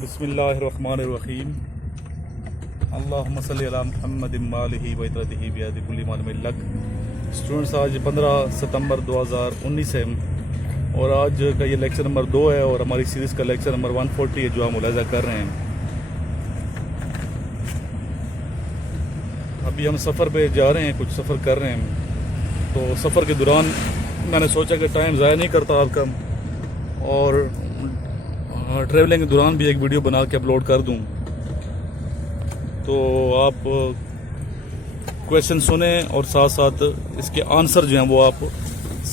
बिस्मिल्लाहिर्रहमानिर्रहीम। अल्लाहुम्मा सल्ली अला मुहम्मदिन व आलिहि व इत्रतिहि बियदि कुल्ली मालुमिन लक। स्टूडेंट्स, आज 15 सितंबर 2019 है और आज का ये लेक्चर नंबर 2 है और हमारी सीरीज़ का लेक्चर नंबर 140 है जो हम मुलाज़ा कर रहे हैं। अभी हम सफ़र पे जा रहे हैं, कुछ सफ़र कर रहे हैं। तो सफ़र के दौरान मैंने सोचा कि टाइम ज़ाया नहीं करता आपका और ट्रैवलिंग के दौरान भी एक वीडियो बना के अपलोड कर दूं। तो आप क्वेश्चन सुने और साथ साथ इसके आंसर जो हैं वो आप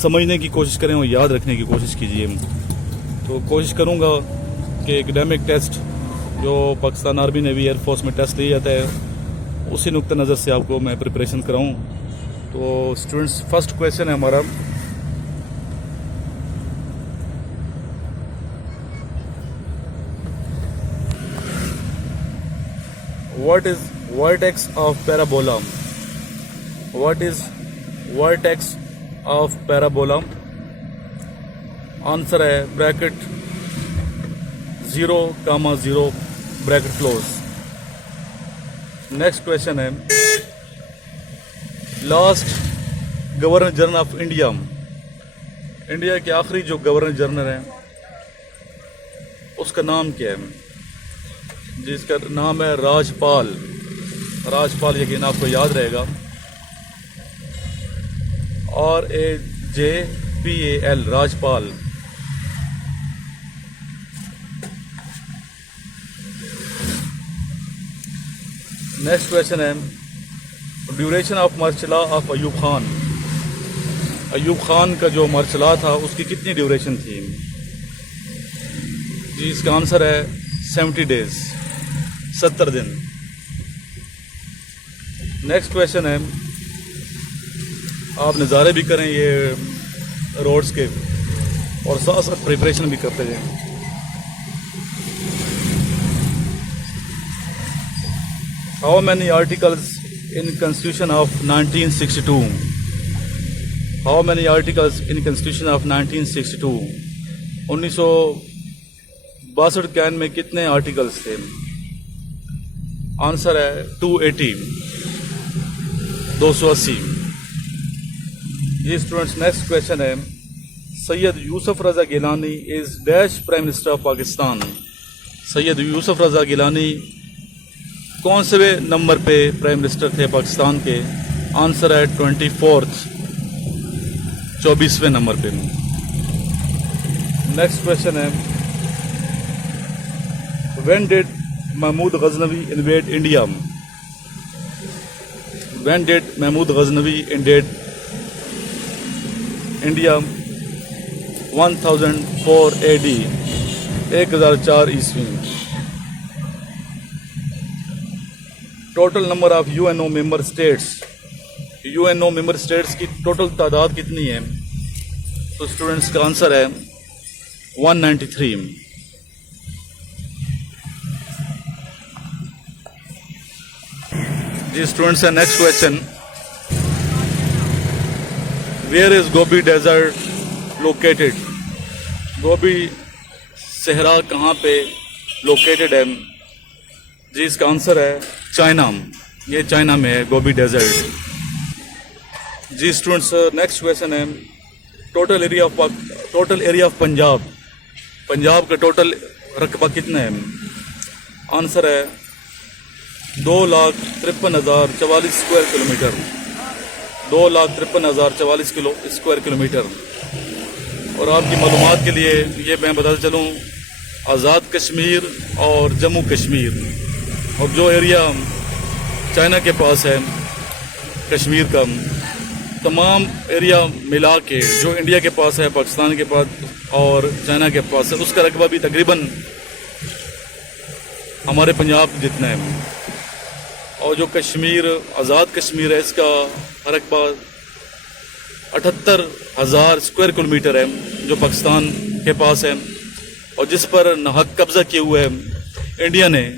समझने की कोशिश करें और याद रखने की कोशिश कीजिए। तो कोशिश करूंगा कि एकेडमिक टेस्ट जो पाकिस्तान आर्मी नेवी एयरफोर्स में टेस्ट लिया जाता है उसी नुक्ते नज़र से आपको मैं प्रिपरेशन कराऊं। तो स्टूडेंट्स, फर्स्ट क्वेश्चन है हमारा, What is vertex of parabola? What is vertex of parabola? Answer है bracket 0,0 bracket close. Next question है, last governor general of India, India के आखिरी जो गवर्नर जनरल हैं उसका नाम क्या है? जिसका नाम है राजपाल। राजपाल यकीन आपको याद रहेगा। RAJPAL, राजपाल। नेक्स्ट क्वेश्चन है, duration of martial law of Ayub Khan. Ayub Khan का जो मार्शल लॉ था उसकी कितनी ड्यूरेशन थी? जी, इसका आंसर है 70 डेज, 70 दिन। नेक्स्ट क्वेश्चन है, आप नज़ारे भी करें ये रोड्स के और साथ साथ प्रिपरेशन भी करते जाएं। How many articles in constitution of 1962? How many articles in constitution of 1962? 1962 can में कितने आर्टिकल्स थे? आंसर है 280, 280। ये स्टूडेंट्स, नेक्स्ट क्वेश्चन है, Syed Yusuf Raza Gilani is dash prime minister of Pakistan. Syed Yusuf Raza Gilani कौन से नंबर पे प्राइम मिनिस्टर थे पाकिस्तान के? आंसर है 24th, 24वें नंबर पे। नेक्स्ट क्वेश्चन है, When did Mahmud Ghaznavi invade India? When did Mahmud Ghaznavi invade India? 1004 AD, 1004 ईस्वी। Total number of UNO member states, UNO member states की टोटल तादाद कितनी है? तो स्टूडेंट्स का आंसर है 193। जी स्टूडेंट्स, है next question, where is Gobi desert located? Gobi सहरा कहाँ पे लोकेटेड है? जी, इसका आंसर है चाइना। ये चाइना में है गोबी डेजर्ट। जी स्टूडेंट्स, नेक्स्ट क्वेश्चन है, total area of Punjab, Punjab का टोटल रकबा कितना है? आंसर है 2,53,044 स्क्वायर किलोमीटर, 2,53,044 स्क्वायर किलोमीटर। और आपकी मालूमात के लिए ये मैं बताता चलूँ, आज़ाद कश्मीर और जम्मू कश्मीर और जो एरिया चाइना के पास है कश्मीर का, तमाम एरिया मिला के जो इंडिया के पास है, पाकिस्तान के पास और चाइना के पास है, उसका रकबा भी तकरीबन हमारे पंजाब जितना है। और जो कश्मीर, आज़ाद कश्मीर है, इसका रकबा 78,000 स्क्वायर किलोमीटर है जो पाकिस्तान के पास है, और जिस पर नाहक कब्जा किए हुए है इंडिया ने,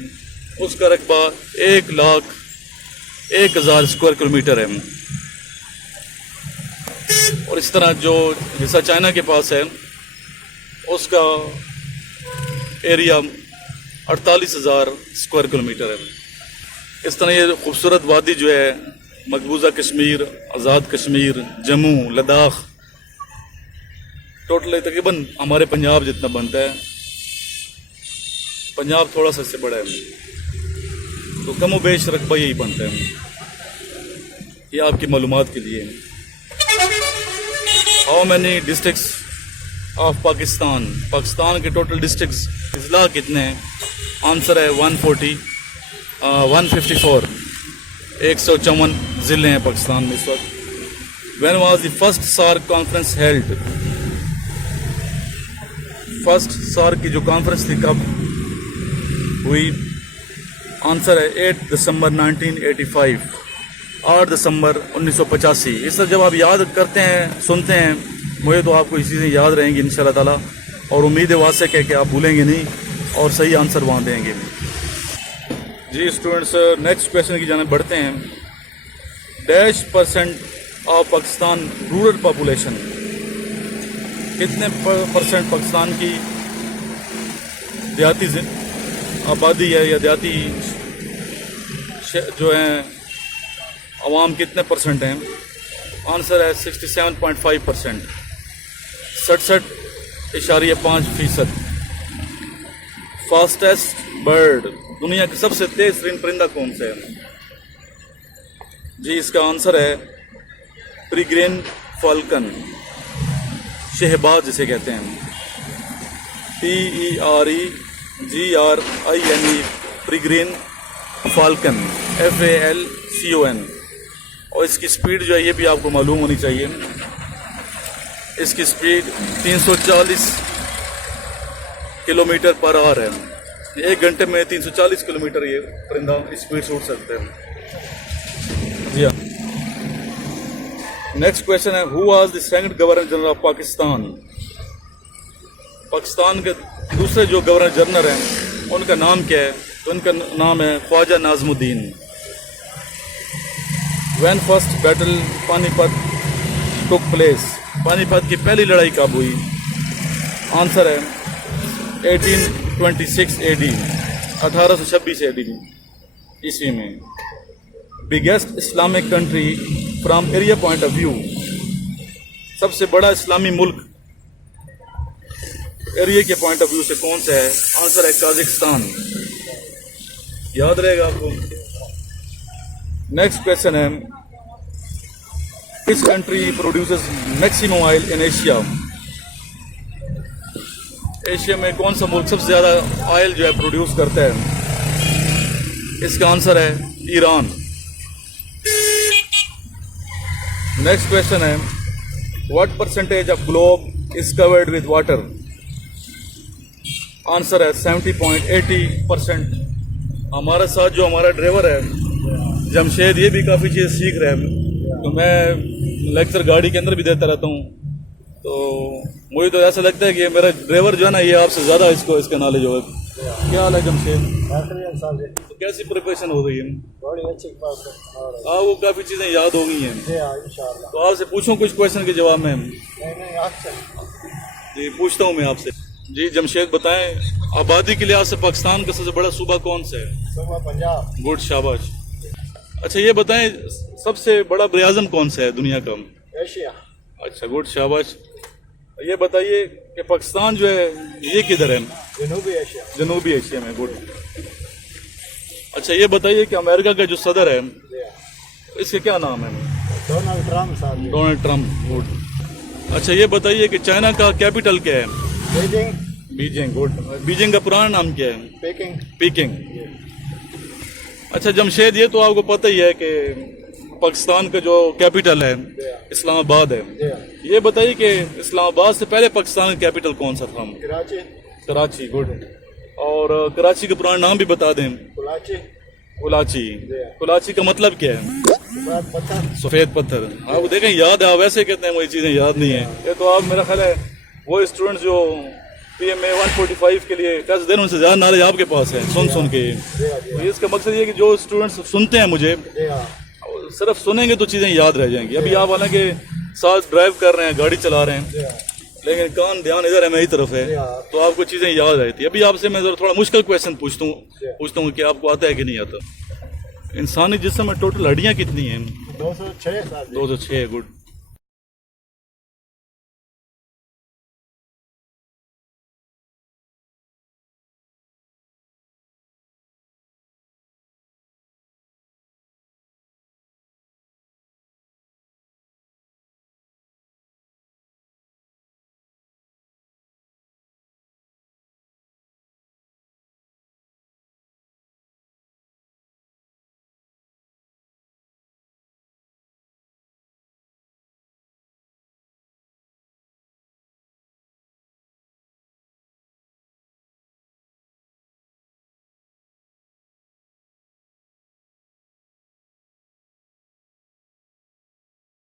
उसका रकबा 1,01,000 स्क्वायर किलोमीटर है। और इस तरह जो हिस्सा चाइना के पास है उसका एरिया 48,000 स्क्वायर किलोमीटर है। इस तरह ये खूबसूरत वादी जो है मकबूजा कश्मीर, आज़ाद कश्मीर, जम्मू, लद्दाख, टोटल तकरीबन हमारे पंजाब जितना बनता है। पंजाब थोड़ा सा इससे बड़ा है, तो कमो बेश रकबा यही बनता है। ये आपकी मालूमात के लिए। How many districts of Pakistan, Pakistan के टोटल डिस्ट्रिक्ट्स अजला कितने हैं? आंसर है 154, 154 ज़िले हैं पाकिस्तान में इस वक्त। When was the first SAARC conference held, first SAARC की जो कॉन्फ्रेंस थी कब हुई? आंसर है 8 दिसंबर 1985, 8 दिसंबर 1985। इस तरह जब आप याद करते हैं, सुनते हैं, मुझे तो आपको ये चीज़ें याद रहेंगी इंशाल्लाह ताला, और उम्मीद है वास्ते कि आप भूलेंगे नहीं और सही आंसर वहाँ देंगे। जी स्टूडेंट्स, नेक्स्ट क्वेश्चन की जाने बढ़ते हैं। Dash % of Pakistan rural population, कितने % पाकिस्तान की देहाती आबादी है या देहाती जो है अवाम कितने % हैं? आंसर है 67.5%, 67.5%। फास्टेस्ट बर्ड, दुनिया का सबसे तेज तरीन परिंदा कौन सा है? जी इसका आंसर है प्रीग्रेन फाल्कन, शहबाज जिसे कहते हैं, PEREGRINE, प्रीग्रेन फाल्कन, FALCON। और इसकी स्पीड जो है ये भी आपको मालूम होनी चाहिए। इसकी स्पीड 340 किलोमीटर पर आवर है। 1 घंटे में 340 किलोमीटर ये परिंदा स्पीड से उड़ सकते हैं। जी हाँ। नेक्स्ट क्वेश्चन है, who was the second governor general of Pakistan? Pakistan के दूसरे जो गवर्नर जनरल हैं उनका नाम क्या है? तो उनका नाम है Khawaja Nazimuddin. When first battle Panipat took place, Panipat की पहली लड़ाई कब हुई? आंसर है 1826 AD, 1826 AD ईस्वी में। Biggest Islamic country from area point of view, सबसे बड़ा इस्लामी मुल्क एरिया के पॉइंट ऑफ व्यू से कौन सा है? आंसर है काजाकिस्तान। याद रहेगा आपको। नेक्स्ट क्वेश्चन है, which country produces maximum oil in Asia? Asia में कौन सा मुल्क सबसे ज्यादा ऑयल जो है प्रोड्यूस करता है? इसका आंसर है ईरान। नेक्स्ट क्वेश्चन है, what percentage of globe is covered with water? Answer है 70.80%। हमारे साथ जो हमारा ड्राइवर है जमशेद, ये भी काफ़ी चीज़ सीख रहे हैं। तो मैं लेक्चर गाड़ी के अंदर भी देता रहता हूँ, तो मुझे तो ऐसा लगता है कि मेरा ड्राइवर जो है ना, ये आपसे ज़्यादा इसका नॉलेज होगा। क्या हाल है जमशेद? तो कैसी प्रिपरेशन हो रही है? हाँ, वो काफ़ी चीज़ें याद हो गई हैं। तो आपसे पूछूं कुछ क्वेश्चन के जवाब में? जी पूछता हूँ मैं आपसे। जी जमशेद बताएं, आबादी के लिहाज से पाकिस्तान का सबसे बड़ा सूबा कौन सा है? पंजाब। गुड, शाबाश। अच्छा ये बताएं, सबसे बड़ा बराज़म कौन सा है दुनिया का? एशिया। अच्छा गुड, शाबाश। ये बताइए कि पाकिस्तान जो है ये किधर है? जनूबी एशिया। जनूबी एशिया में, गुड। अच्छा ये बताइए कि अमेरिका का जो सदर है इसके क्या नाम है? डोनाल्ड ट्रम्प साहब। Donald Trump, good. अच्छा ये बताइए कि चाइना का कैपिटल क्या है? बीजिंग। Beijing, good. बीजिंग का पुराना नाम क्या है? पीकिंग। पीकिंग। अच्छा जमशेद, ये तो आपको पता ही है कि पाकिस्तान का जो कैपिटल है इस्लामाबाद है। ये बताइए कि इस्लामाबाद से पहले पाकिस्तान का कैपिटल कौन सा था? कराची। कराची, गुड। और कराची का पुराना नाम भी बता दें। कुलाची। कुलाची। कुलाची का मतलब क्या है? सफेद पत्थर। आप देखें याद है, आप वैसे कहते हैं मुझे चीजें याद नहीं है। ये तो आप मेरा ख्याल है वो स्टूडेंट्स जो PMA 145 के लिए कैसे दें, उनसे ज्यादा नॉलेज आपके पास है सुन के। तो इसका मकसद ये कि जो स्टूडेंट्स सुनते हैं मुझे, सिर्फ सुनेंगे तो चीजें याद रह जाएंगी। अभी आप हालांकि साथ ड्राइव कर रहे हैं, गाड़ी चला रहे हैं, लेकिन कान ध्यान इधर है, मेरी तरफ है, तो आपको चीजें याद रहती है। अभी आपसे मैं जरा थोड़ा मुश्किल क्वेश्चन पूछता हूँ कि आपको आता है कि नहीं आता। इंसानी जिस्म में टोटल हड्डियां कितनी हैं? 206 साल। 206, गुड।